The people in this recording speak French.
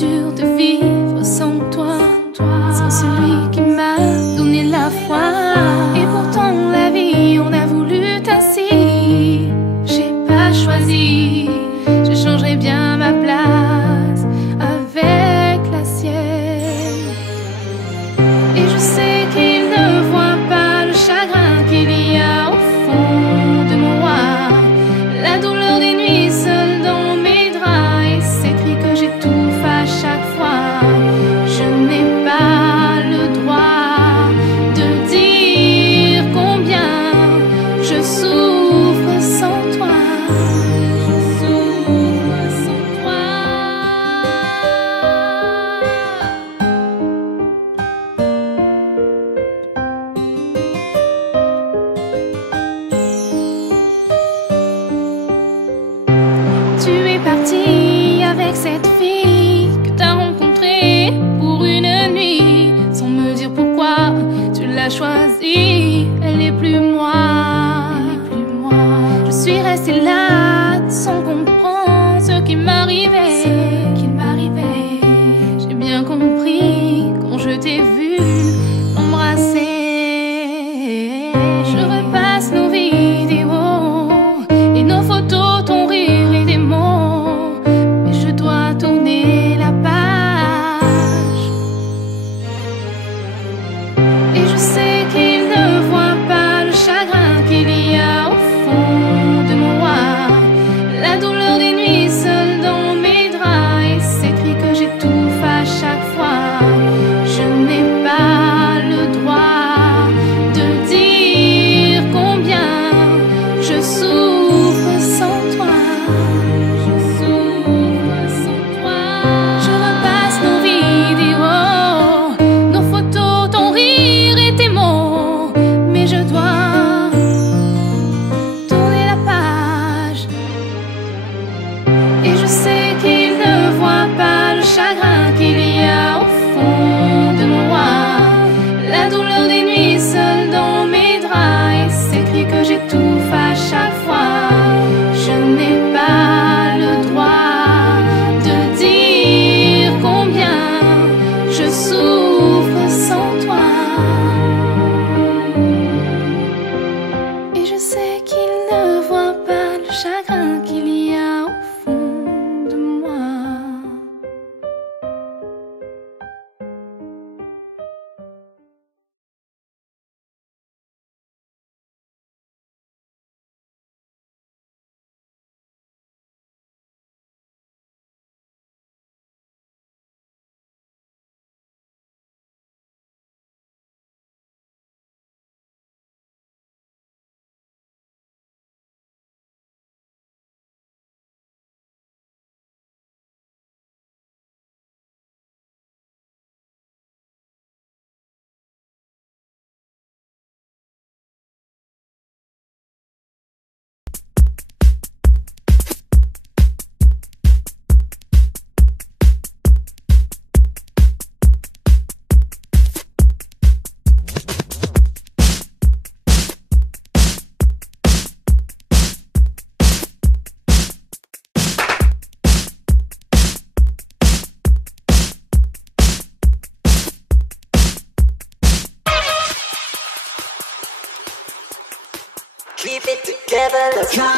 dur de vivre sans toi, sans celui qui m'a donné la foi. Et pourtant la vie on a voulu ainsi. J'ai pas choisi, je changerai bien ma place avec la sienne. Et je sais qu'il ne voit pas le chagrin qu'il y a au fond de moi, la douleur des nuits seule dans mes draps et ces cris que j'étouffe à chaque fois. Je n'ai pas le droit de dire combien je souffre sans toi. Je souffre sans toi. Tu es parti avec cette fille que t'as rencontrée pour une nuit, sans me dire pourquoi tu l'as choisie. Elle n'est plus moi. Je suis restée là sans comprendre ce qui m'arrivait. J'ai bien compris quand je t'ai vu l'embrasser. Je repasse nos vidéos et nos photos, ton rire et des mots, mais je dois tourner la page. Et je sais qu'il ne voit pas le chagrin qu'il y a au fond de moi, la douleur des nuits seule dans mes draps et ces cris que j'étouffe à chaque fois. Je n'ai pas le droit de dire combien je souffre sans toi. Je souffre sans toi. Je repasse nos vidéos, nos photos, ton rire et tes mots, mais je dois tourner la page. Et je sais qu'il ne voit pas le chagrin qu'il y a au fond de moi, la douleur des nuits seule dans mes draps et ces cris que j'étouffe à chaque fois. Je n'ai pas le droit de dire combien je souffre sans toi. Et je sais qu'il ne voit pas le chagrin qu'il y a au fond de moi. Keep it together, let's go.